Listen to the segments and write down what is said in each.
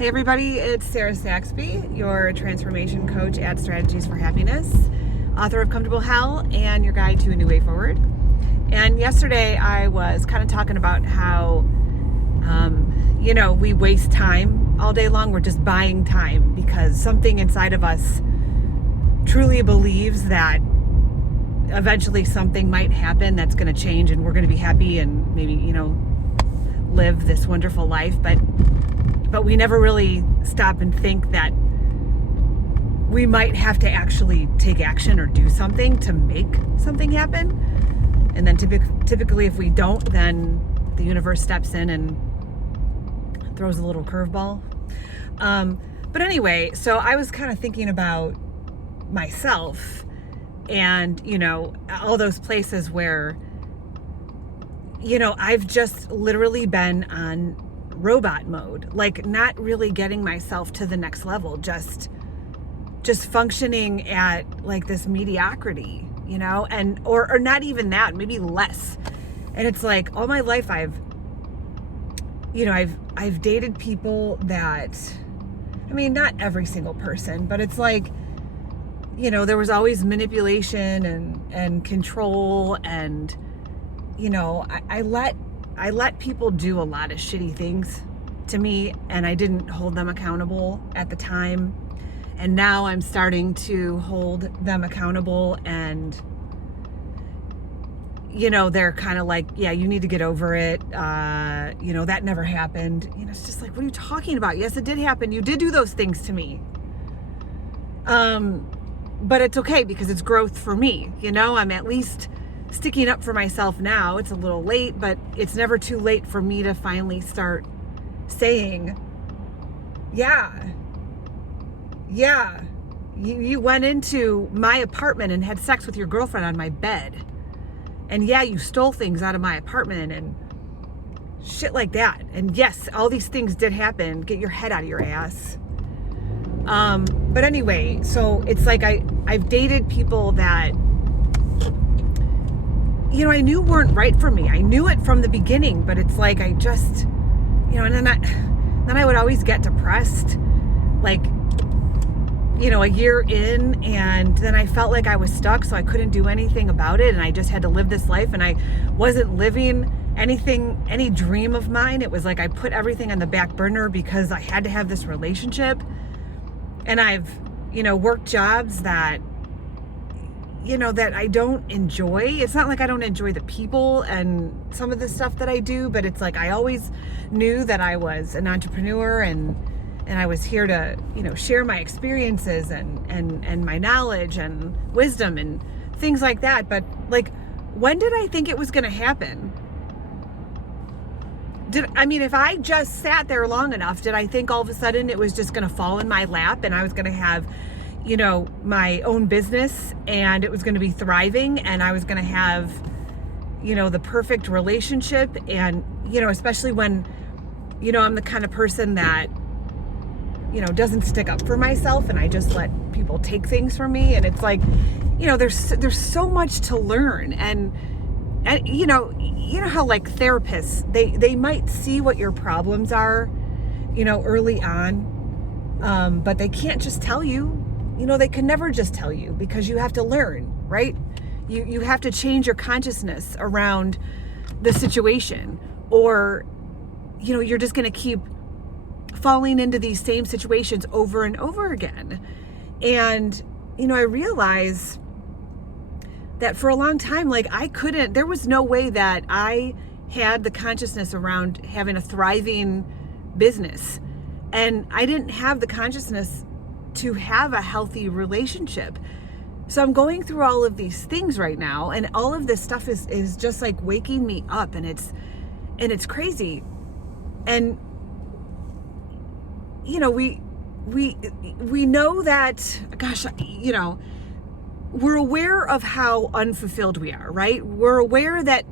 Hey everybody, it's Sarah Saxby, your transformation coach at Strategies for Happiness, author of Comfortable Hell and your guide to a new way forward. And yesterday I was kind of talking about how, we waste time all day long. We're just buying time because something inside of us truly believes that eventually something might happen that's going to change and we're going to be happy and maybe, live this wonderful life. But we never really stop and think that we might have to actually take action or do something to make something happen. And then typically if we don't, then the universe steps in and throws a little curveball. But anyway, so I was kind of thinking about myself and, all those places where, I've just literally been on robot mode, like not really getting myself to the next level, just functioning at like this mediocrity, and or not even that, maybe less. And it's like all my life I've dated people that, not every single person, but it's like, there was always manipulation and control, and I let people do a lot of shitty things to me, and I didn't hold them accountable at the time. And now I'm starting to hold them accountable, and they're kind of like, yeah, you need to get over it. That never happened. It's just like, what are you talking about? Yes, it did happen. You did do those things to me. But it's okay because it's growth for me. I'm at least sticking up for myself now. It's a little late, but it's never too late for me to finally start saying, yeah, you went into my apartment and had sex with your girlfriend on my bed. And yeah, you stole things out of my apartment and shit like that. And yes, all these things did happen. Get your head out of your ass. But anyway, so it's like I've dated people that, I knew weren't right for me. I knew it from the beginning, but it's like I just, and then I would always get depressed, like, a year in, and then I felt like I was stuck, so I couldn't do anything about it, and I just had to live this life, and I wasn't living any dream of mine. It was like I put everything on the back burner because I had to have this relationship, and I've, worked jobs that, that I don't enjoy. It's not like I don't enjoy the people and some of the stuff that I do, but it's like I always knew that I was an entrepreneur and I was here to, share my experiences and my knowledge and wisdom and things like that. But like, when did I think it was going to happen? If I just sat there long enough, did I think all of a sudden it was just going to fall in my lap and I was going to have, my own business and it was going to be thriving and I was going to have, the perfect relationship? And, especially when, I'm the kind of person that, doesn't stick up for myself and I just let people take things from me. And it's like, there's so much to learn. And you know how like therapists, they might see what your problems are, early on, but they can't just tell you. They can never just tell you because you have to learn, right? You have to change your consciousness around the situation, or, you're just going to keep falling into these same situations over and over again. And, I realize that for a long time, like there was no way that I had the consciousness around having a thriving business. And I didn't have the consciousness to have a healthy relationship. So I'm going through all of these things right now, and all of this stuff is just like waking me up, and it's crazy. And we know that, gosh, we're aware of how unfulfilled we are, right? We're aware that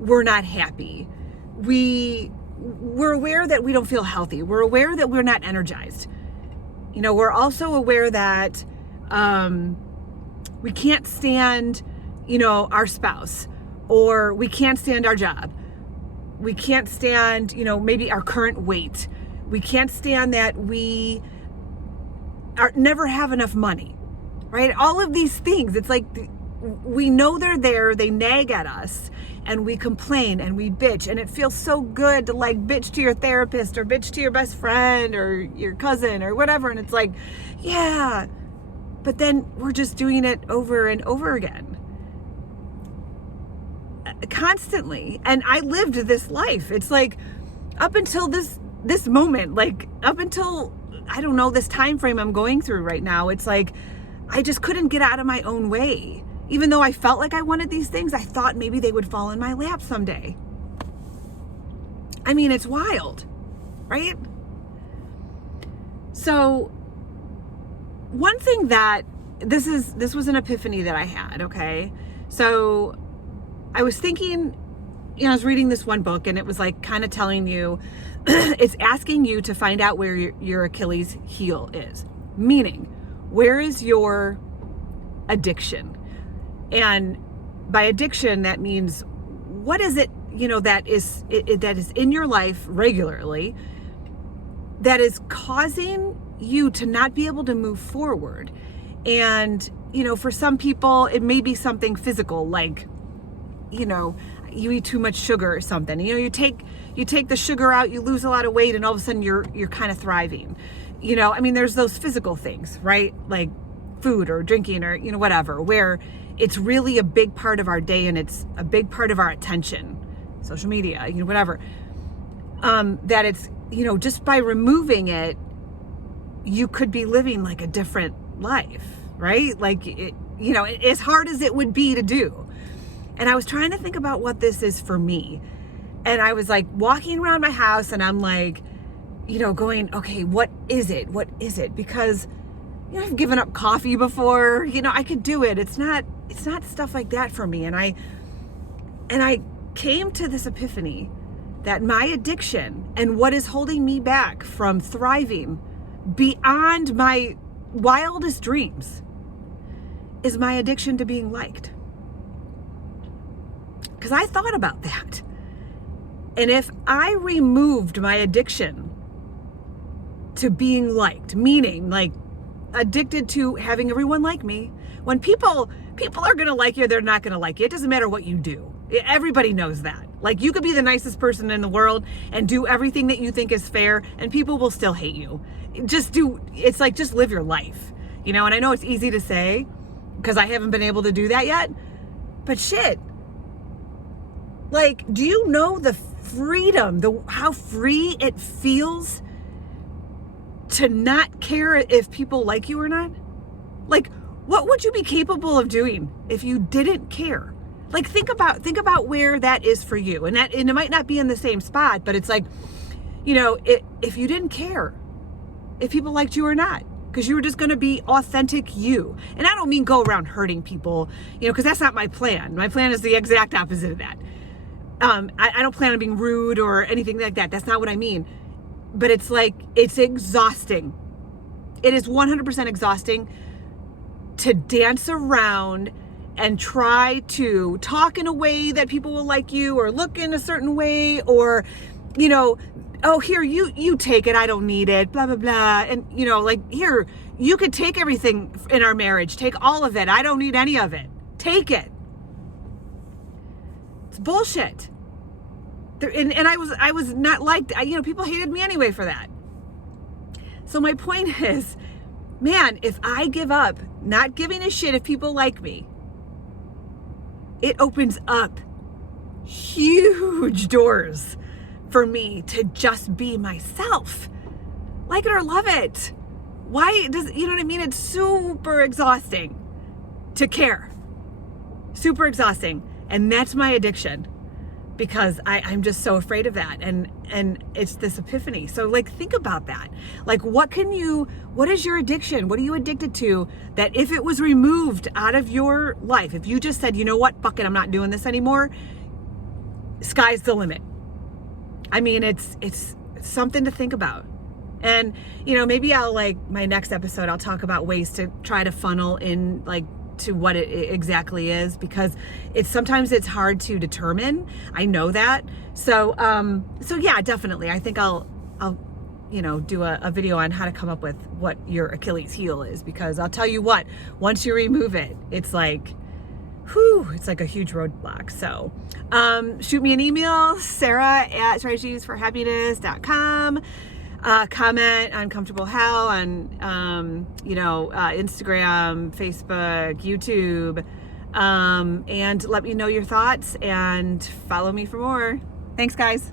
we're not happy. We're aware that we don't feel healthy. We're aware that we're not energized. We're also aware that we can't stand, our spouse, or we can't stand our job. We can't stand, maybe our current weight. We can't stand that we never have enough money, right? All of these things, it's like we know they're there, they nag at us, and we complain and we bitch, and it feels so good to like bitch to your therapist or bitch to your best friend or your cousin or whatever, and it's like, yeah, but then we're just doing it over and over again, constantly. And I lived this life. It's like up until this moment, like up until, I don't know, this time frame I'm going through right now, it's like I just couldn't get out of my own way. Even though I felt like I wanted these things, I thought maybe they would fall in my lap someday. I mean, it's wild, right? So one thing that this was an epiphany that I had, okay? So I was thinking, I was reading this one book, and it was like kind of telling you, it's asking you to find out where your Achilles heel is. Meaning, where is your addiction? And by addiction, that means what is it, that is in your life regularly that is causing you to not be able to move forward. And, for some people, it may be something physical, like, you eat too much sugar or something. You take the sugar out, you lose a lot of weight, and all of a sudden you're kind of thriving. There's those physical things, right? Like food or drinking or, whatever, where it's really a big part of our day and it's a big part of our attention, social media, whatever, that it's, just by removing it, you could be living like a different life, right? Like, as hard as it would be to do. And I was trying to think about what this is for me. And I was like walking around my house and I'm like, going, okay, what is it? What is it? Because, I've given up coffee before, I could do it. It's not stuff like that for me. And I came to this epiphany that my addiction and what is holding me back from thriving beyond my wildest dreams is my addiction to being liked. Because I thought about that. And if I removed my addiction to being liked, meaning like addicted to having everyone like me, when people are going to like you, they're not going to like you. It doesn't matter what you do. Everybody knows that. Like, you could be the nicest person in the world and do everything that you think is fair, and people will still hate you. Just live your life, And I know it's easy to say because I haven't been able to do that yet, but shit. Like, do you know the freedom, how free it feels to not care if people like you or not? Like, what would you be capable of doing if you didn't care? Like, think about where that is for you. And it might not be in the same spot, but it's like, if you didn't care if people liked you or not, because you were just going to be authentic you. And I don't mean go around hurting people, because that's not my plan. My plan is the exact opposite of that. I don't plan on being rude or anything like that. That's not what I mean. But it's like, it's exhausting. It is 100% exhausting to dance around and try to talk in a way that people will like you, or look in a certain way, or, oh, here, you take it, I don't need it, blah, blah, blah. And, like, here, you could take everything in our marriage. Take all of it. I don't need any of it. Take it. It's bullshit. And I was not liked. People hated me anyway for that. So my point is, man, if I give up not giving a shit if people like me, it opens up huge doors for me to just be myself. Like it or love it. Why does, you know what I mean? It's super exhausting to care. Super exhausting. And that's my addiction, because I'm just so afraid of that. And it's this epiphany. So like, think about that. Like, what is your addiction? What are you addicted to that if it was removed out of your life, if you just said, you know what, fuck it, I'm not doing this anymore, sky's the limit. I mean, it's something to think about. And, maybe my next episode, I'll talk about ways to try to funnel in, to what it exactly is, because sometimes it's hard to determine. I know that. So yeah, definitely. I think I'll do a video on how to come up with what your Achilles heel is, because I'll tell you what, once you remove it, it's like, whew, it's like a huge roadblock. So shoot me an email, sarah@strategiesforhappiness.com. Comment on Comfortable How on Instagram, Facebook, YouTube, and let me know your thoughts and follow me for more. Thanks, guys.